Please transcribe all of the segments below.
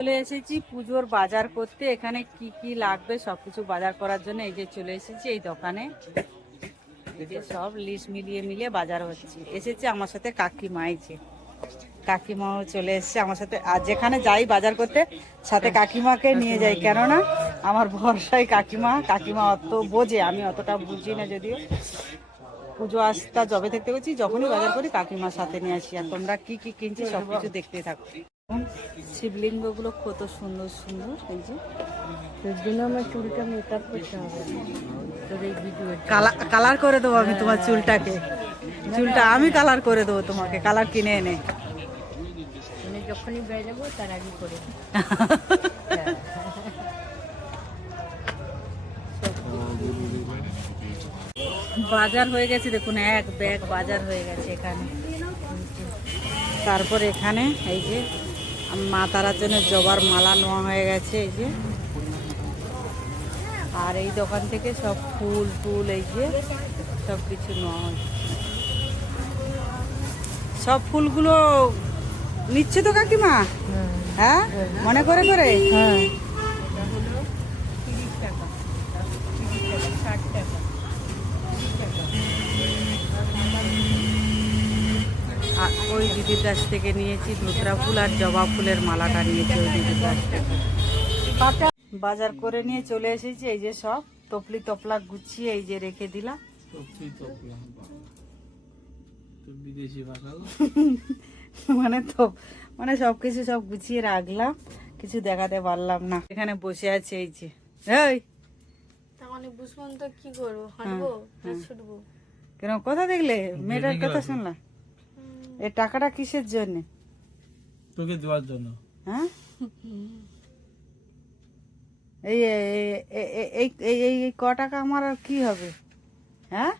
চলে এসেছি পুজোর বাজার করতে। এখানে কি কি লাগবে সবকিছু বাজার করার জন্য এই যে চলে এসেছি এই দোকানে। এই যে সব লিস্ট মিলিয়ে বাজার হচ্ছে। এসেছে আমার সাথে কাকিমা, এই যে কাকিমাও চলে এসেছে আমার সাথে। আর যেখানে যাই বাজার করতে সাথে কাকিমাকে নিয়ে যাই, কেননা আমার ভরসায় কাকিমা অত বোঝে, আমি অতটা বুঝি না। যদিও পুজো আসতা যবে দেখতে পাচ্ছি, যখনই বাজার করি কাকিমার সাথে নিয়ে আসি। আর তোমরা কি কি কিনছি সবকিছু দেখতে থাকো। শিবলিঙ্গ গুলো কত সুন্দর সুন্দর। এই যে এর জন্য আমার চুলটা মেকআপ করতে হবে। তোর এই ভিডিও কালার করে দেবো আমি তোমার চুলটাকে। চুলটা আমি কালার করে দেবো তোমাকে, কালার কিনে এনে। মানে যখনই বেরাবো তার আগে করে বাজার হয়ে গেছে দেখুন, এক ব্যাগ বাজার হয়ে গেছে এখানে। তারপর এখানে এই যে মা তারার জন্য জবার মালা নেওয়া হয়ে গেছে এই যে। আর এই দোকান থেকে সব ফুল টুল এই যে সব কিছু নেওয়া হয়েছে। সব ফুলগুলো নিচ্ছে তো কাকিমা? হ্যাঁ, মনে করে করে। হ্যাঁ, আর ওই দিদির কাছ থেকে নিয়েছি ধুতরা ফুল আর জবা ফুলের মালাটা নিয়েছি ওই দিদির কাছ থেকে। বাজার করে নিয়ে চলে এসেছি এই যে সব তপলি তপলা গুছিয়ে এই যে রেখে দিলাম। মানে তো মানে সবকিছু সব গুছিয়ে রাখলাম, কিছু দেখাতে পারলাম না। এখানে বসে আছে এই যে। এই তাহলে বুঝবেন তো কি করবো, হাঁটবো না ছুটবো? কেন কথা দেখলে মেয়েটার কথা শুনলাম? এই টাকাটা কিসের জন্য? তোকে দেওয়ার জন্য। হ্যাঁ, এই এই এই এই ক টাকা আমার আর কি হবে? হ্যাঁ,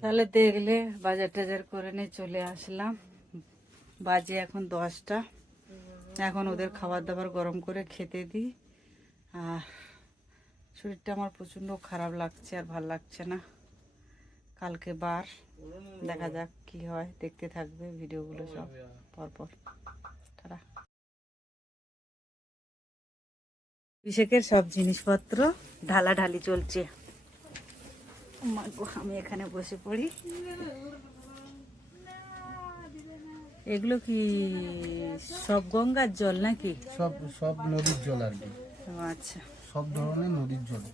তাহলে দেখলে বাজার টাজার করে নিয়ে চলে আসলাম। বাজে এখন 10টা। এখন ওদের খাবার দাবার গরম করে খেতে দিই। আর শরীরটা আমার প্রচণ্ড খারাপ লাগছে, আর ভাল লাগছে না। কালকে বার, দেখা যাক কি হয়, দেখতে থাকবে ভিডিওগুলো সব পরপর। তারা অভিষেকের সব জিনিসপত্র ঢালাঢালি চলছে। আমি এখানে বসে পড়ি। এগুলো কি সব গঙ্গার জল নাকি? সব সব নদীর জল আর কি। আচ্ছা, সব ধরনের নদীর জল।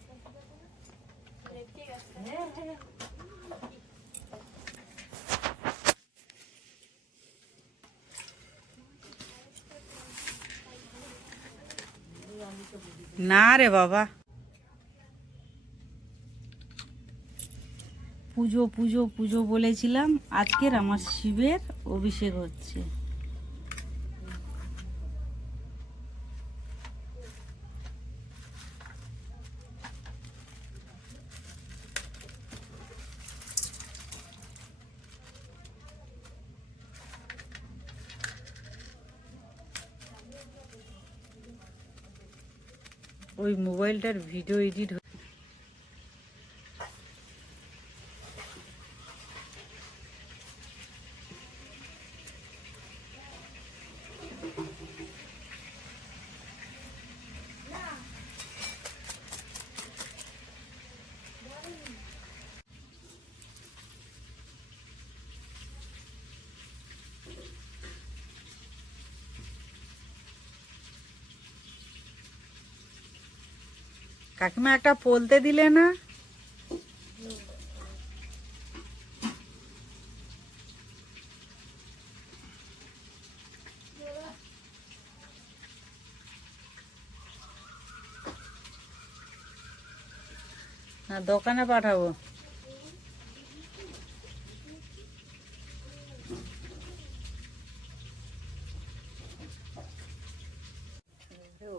না রে বাবা, পুজো পুজো পুজো বলেছিলাম, আজকের আমার শিবের অভিষেক হচ্ছে। ওই মোবাইলটার ভিডিও এডিট কাকিমা একটা বলতে দিলে না? না দোকানে পাঠাবো।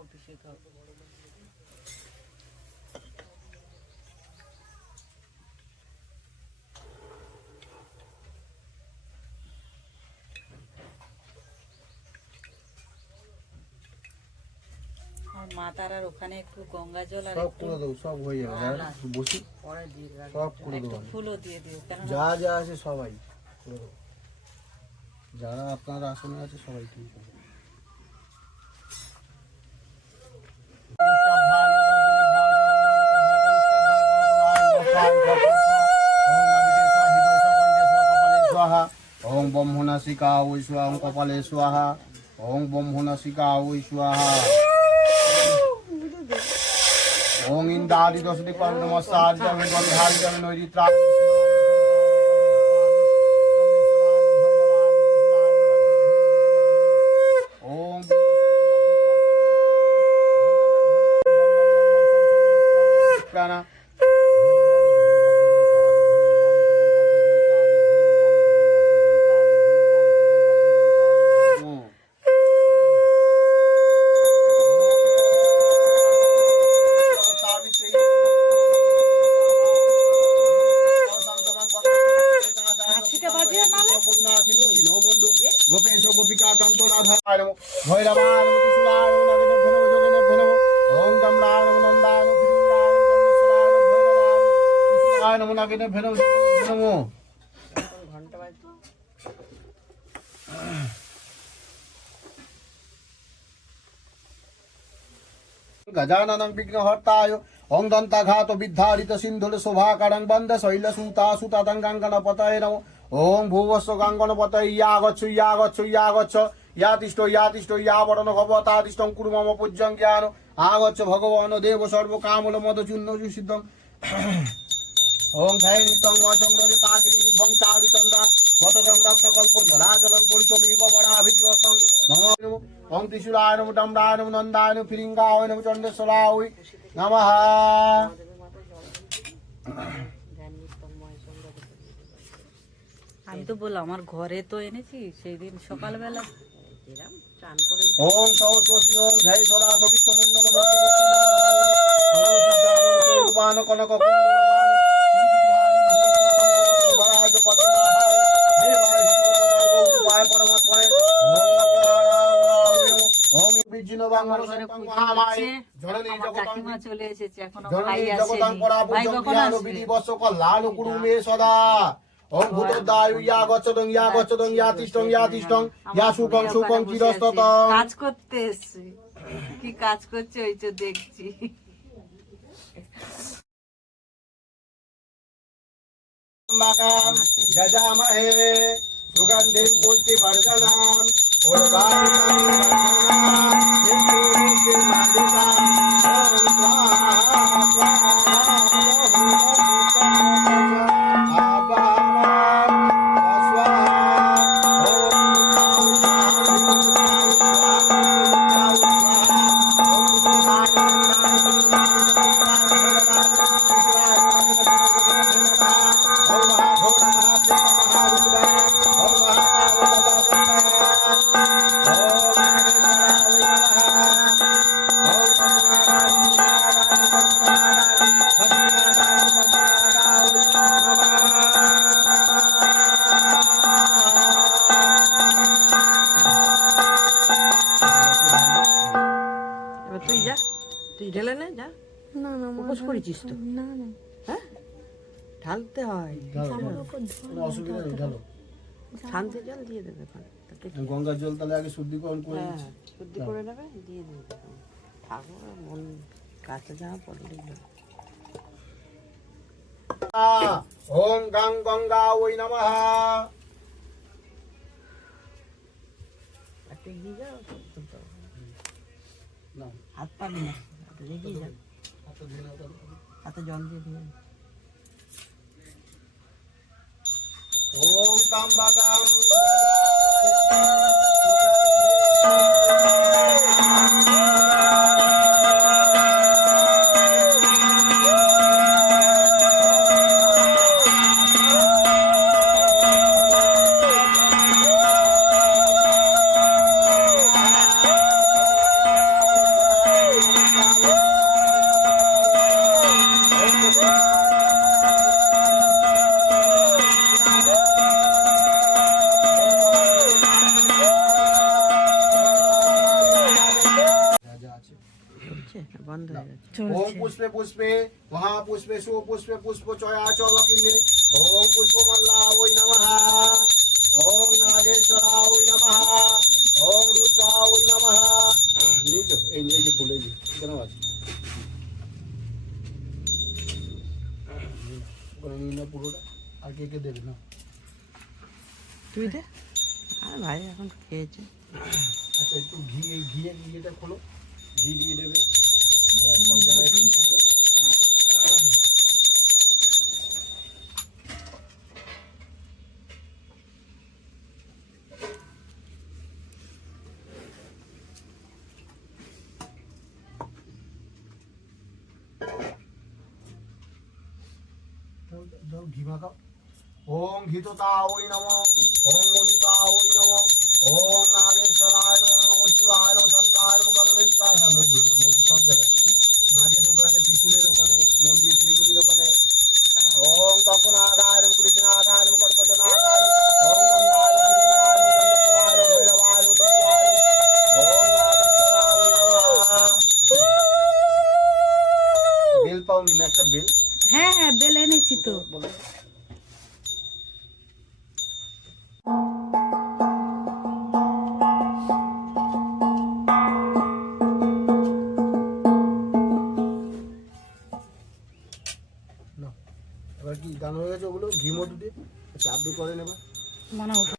অভিষেক হবে। মা তারার ওখানে একটু গঙ্গা জল আর সব একটু করে দেবো, সব হয়ে যাবে। একটু বসি, পরে দিয়ে রাখবো। সব করে একটু দেবো। ফুলও দিয়ে দিও, কেন যা যা আছে সবাই করে দেবো। যারা আপনার আসনে আছে সবাই ঠিক হবে। ওং ব্রহ্মণাসিকা ওই স্বাহা ওং কপালে স্বাহা ওং ব্রহ্মণাসিকা ওই স্বাহা ওং ইন্দ্রাদি দশটি কর্ম নমস্কার জমে গন্ধার জমে নৈরিত্রা ওং প্রাণা গোপেশ গোপিকা কান্ত রাধা ভৈরবায় নমো ত্রিশূলায় নমো নাগিনে ভেনম যোগিনে ভেনম ওং ডমরায় নমো নন্দায় নমো ফিরিঙ্গায় নমো চন্দ্রশূলায় নমো ভৈরবায় নমো ত্রিশূলায় নমো নাগিনে ভেনম যোগিনে ভেনম। গজাননং বিঘ্নহর্তায় ওং দন্তাঘাত বিদ্ধারিত সিন্ধুর শোভাকারং বন্দে শৈলসূতা সুতাতঙ্গাঙ্গনপতয়ে নমো ওং ভুবস্ব গাঙ্গনপতয়ে ইয়া গচ্ছ ইয়া গচ্ছ ইয়া গচ্ছ ইয়া তিষ্ঠ ইয়া বরণ ভবতা তিষ্ঠং কুরু মম পূজ্যং জ্ঞান আগচ্ছ ভগবান দেব সর্বকামল মদচূর্ণ সিদ্ধং ওং ধ্যায় নিত্যং অসংরজতাগিরি নির্ভং চারুচন্দ্রা গতজং রত্নকল্প জলাজলং পরিশোভিক বরাভিজস্তং নমো ওং ত্রিশূলায় নমো ডমরায় নমো নন্দায় নমো ফিরিঙ্গায় নমো চণ্ডেশ্বরায় নমঃ। আমি তো বললাম আমার ঘরে তো এনেছি সেই দিন সকালবেলা ওং সরস্বতী ওং ধ্যায় সদা সবিত্র মণ্ডল রূপান কনক কুণ্ডলবান বরাজ পদ্মনাভায় দেবায় হিতকথায় পরমাত্মায় ওং বিজ্ঞান বাংলা সত্যং মহামায়ে জননী কাকিমা জগতং চলে এসেছে এখনো জননী ভাই জগতং আসেনি পরা ভাই পূজং কখন জ্ঞান আসবে? বিধি বর্ষ কল্যাণ কুরু মে সদা ওং ভূতদায়ু ইয়া গচ্ছদং ইয়া গচ্ছদং ইয়া তিষ্ঠং ইয়া সুখং সুখং চিরস্ততং। কাজ করতে এসছি কি কাজ করছে ওই তো দেখছি। মাকাম যজামহে সুগন্ধিম পুষ্টিবর্ধনাম উর্বারুকমিং বর্ধনাম হিন্দুমুক্তির মান্দিতাম ওম স্বাহা স্বাহা আবাম স্বাহা ওম এবার তুই যা, তুই ঢেলে নে যা। না না উপোস করেছিস তো? না না হ্যাঁ, ঢালতে হয়। অসুবিধা নেই ঢালো। শান্তি জল দিয়ে দেবে এখন। তাকে গঙ্গার জল তাহলে আগে শুদ্ধিকরণ করে হ্যাঁ, দিচ্ছি। শুদ্ধি করে নেবে, দিয়ে দেবে তখন। ঠাকুর মন কাছে যাওয়া পড়লেই হবে। ওম গং গঙ্গা ওই নমঃ। একটা এগিয়ে যাও, তুলতে হবে। না, হাত পাবি না, এগিয়ে যাও, হাতটা ধুয়ে নাও তাহলে। হাতে জল দিয়ে দিয়ে। ওম কাম্বাকাম হচ্ছে না, বন্ধ হয়ে গেছে। ওম পুষ্পে পুষ্পে মহাপুষ্পে সুপুষ্পে পুষ্প চয়া চলকিলে ওম পুষ্পমল্লা ওই নমঃ। ওম নাগেশ্বরায় নমঃ ওম রুদ্রায় নমঃ নিজ এই যে ফুল এই যে কেন আছে ওখানে নিয়ে নাও পুরোটা আর কে কে দেবে না তুই দে আর ভাই এখন খেয়েছে আচ্ছা একটু ঘি এই ঘিয়েটা খোলো ঘি দিয়ে দেবে সব জায়গায় একটু করে যাও ঘি মাখাও ওম ঘিতোতায় নমঃ ওম মোদিতায় নমঃ ওম নাগেশ্বরায় নমঃ নমঃ শিবায় নমঃ শান্তায় নমঃ করুণেশ্বরায় হ্যাঁ মধু সব জায়গায় নাগের ওখানে পিছনের ওখানে নন্দী ত্রিমুনির ওখানে ওম তপনাগায় নমঃ কৃষ্ণাগায় নমঃ কর্কটনাগায় নমঃ ওম নন্দায় নমঃ কৃষ্ণায় নমঃ চন্দ্রপ্রভায় নমঃ ভৈরবায় নমঃ দেবায় নমঃ ওম নাগেশ্বরায় নমঃ বেল পাওনি না একটা বেল হ্যাঁ হ্যাঁ বেল এনেছি তো বলো এবার কি গান হয়ে গেছে ওগুলো ঘি মধু দিয়ে চাপড়ি করে নেবা মনে উঠে